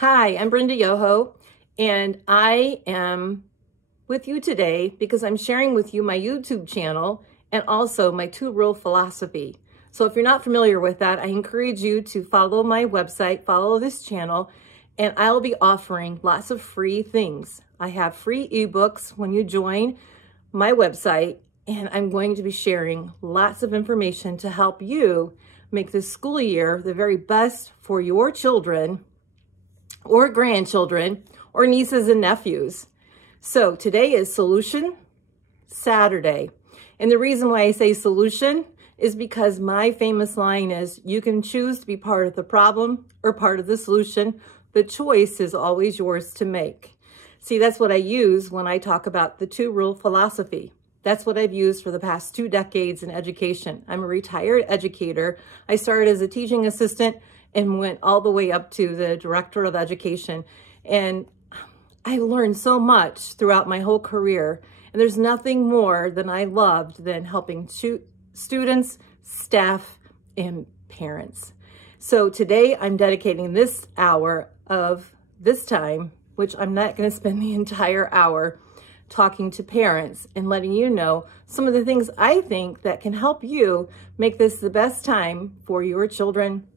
Hi, I'm Brenda Yoho, and I am with you today because I'm sharing with you my YouTube channel and also my two-rule philosophy. So if you're not familiar with that, I encourage you to follow my website, follow this channel, and I'll be offering lots of free things. I have free ebooks when you join my website, and I'm going to be sharing lots of information to help you make this school year the very best for your children or grandchildren or nieces and nephews. So today is Solution Saturday. And the reason why I say solution is because my famous line is, you can choose to be part of the problem or part of the solution. The choice is always yours to make. See, that's what I use when I talk about the two-rule philosophy. That's what I've used for the past 2 decades in education. I'm a retired educator. I started as a teaching assistant and went all the way up to the director of education. And I learned so much throughout my whole career. And there's nothing more than I loved than helping students, staff, and parents. So today I'm dedicating this hour of this time, which I'm not going to spend the entire hour talking to parents and letting you know some of the things I think that can help you make this the best time for your children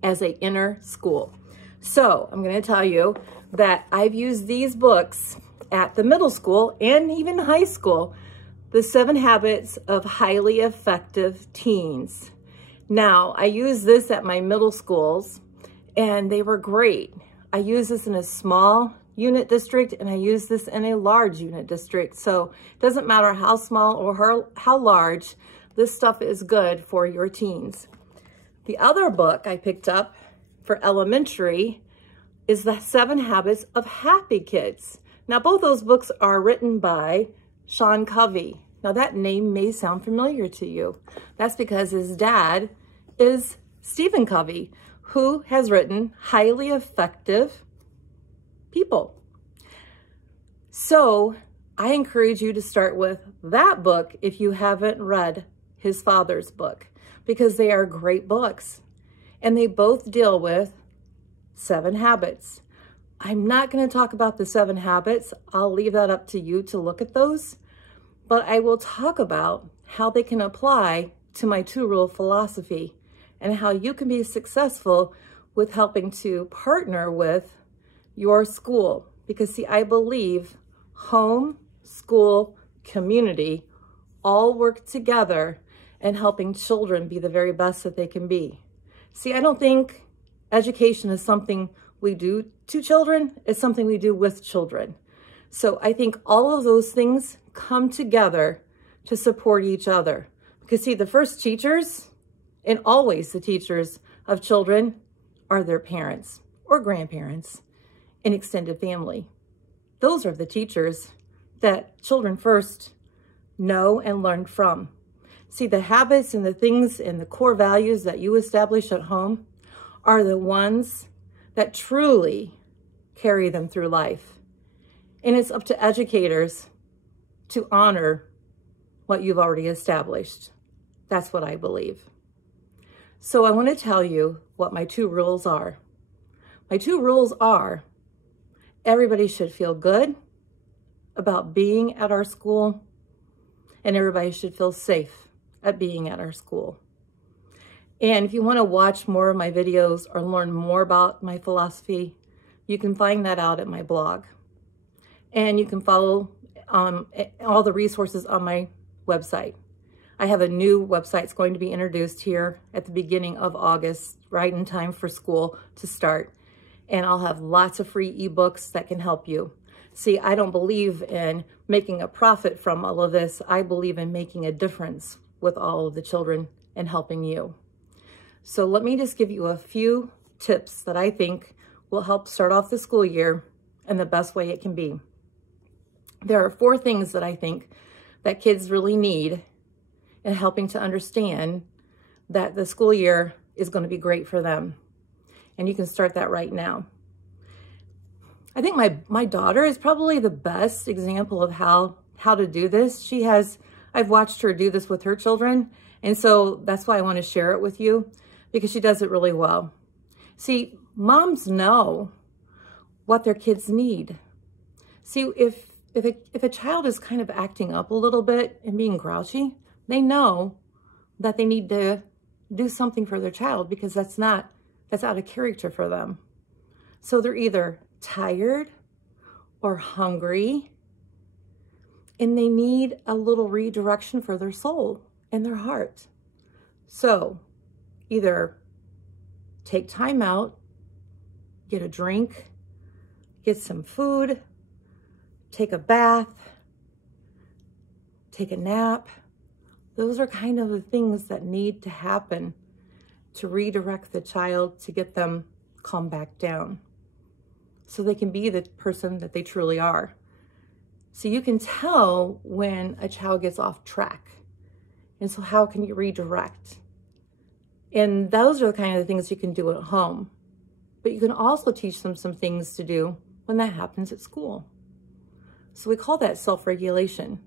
as they enter school. So I'm going to tell you that I've used these books at the middle school and even high school, The 7 Habits of Highly Effective Teens. Now, I used this at my middle schools and they were great. I used this in a small unit district and I use this in a large unit district. So it doesn't matter how small or how large, this stuff is good for your teens. The other book I picked up for elementary is The 7 Habits of Happy Kids. Now, both those books are written by Stephen Covey. Now, that name may sound familiar to you. That's because his dad is Stephen Covey, who has written Highly Effective People. So I encourage you to start with that book if you haven't read his father's book, because they are great books and they both deal with 7 habits. I'm not going to talk about the 7 habits. I'll leave that up to you to look at those, but I will talk about how they can apply to my two-rule philosophy and how you can be successful with helping to partner with your school. Because see, I believe home, school, community all work together in helping children be the very best that they can be. See, I don't think education is something we do to children, it's something we do with children. So I think all of those things come together to support each other. Because see, the first teachers, and always the teachers of children, are their parents or grandparents and extended family. Those are the teachers that children first know and learn from. See, the habits and the things and the core values that you establish at home are the ones that truly carry them through life. And it's up to educators to honor what you've already established. That's what I believe. So I want to tell you what my 2 rules are. My 2 rules are, everybody should feel good about being at our school, and everybody should feel safe at being at our school. And if you want to watch more of my videos or learn more about my philosophy, you can find that out at my blog. And you can follow all the resources on my website. I have a new website that's going to be introduced here at the beginning of August, right in time for school to start. And I'll have lots of free ebooks that can help you. See, I don't believe in making a profit from all of this. I believe in making a difference with all of the children and helping you. So let me just give you a few tips that I think will help start off the school year in the best way it can be. There are 4 things that I think that kids really need in helping to understand that the school year is going to be great for them. And you can start that right now. I think my daughter is probably the best example of how to do this. I've watched her do this with her children. And so that's why I want to share it with you, because she does it really well. See, moms know what their kids need. See, if a child is kind of acting up a little bit and being grouchy, they know that they need to do something for their child because that's out of character for them. So they're either tired or hungry, and they need a little redirection for their soul and their heart. So either take time out, get a drink, get some food, take a bath, take a nap. Those are kind of the things that need to happen to redirect the child to get them calm back down so they can be the person that they truly are. So you can tell when a child gets off track. And so how can you redirect? And those are the kind of things you can do at home. But you can also teach them some things to do when that happens at school. So we call that self-regulation.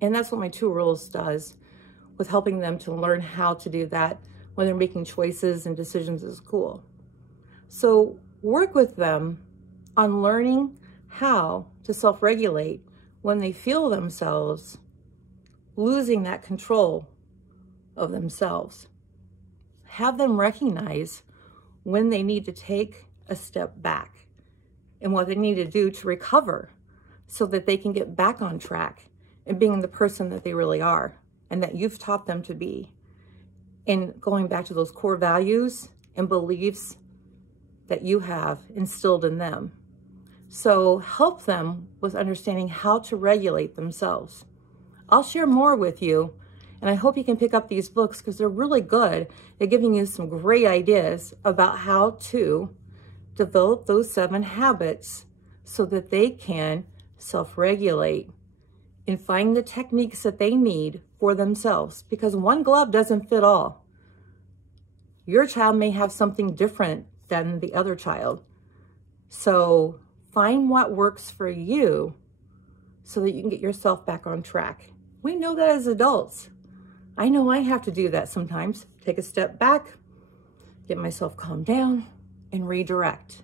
And that's what my 2 rules does, with helping them to learn how to do that when they're making choices and decisions at school. So work with them on learning how to self-regulate when they feel themselves losing that control of themselves. Have them recognize when they need to take a step back and what they need to do to recover so that they can get back on track and being the person that they really are and that you've taught them to be. And going back to those core values and beliefs that you have instilled in them. So help them with understanding how to regulate themselves. I'll share more with you, and I hope you can pick up these books because they're really good at giving you some great ideas about how to develop those 7 habits so that they can self-regulate and find the techniques that they need for themselves, because one glove doesn't fit all. Your child may have something different than the other child. So find what works for you so that you can get yourself back on track. We know that as adults. I know I have to do that sometimes. Take a step back, get myself calmed down, and redirect.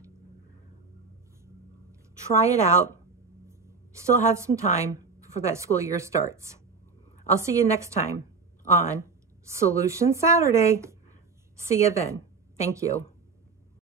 Try it out. Still have some time before that school year starts. I'll see you next time on Solution Saturday. See you then. Thank you.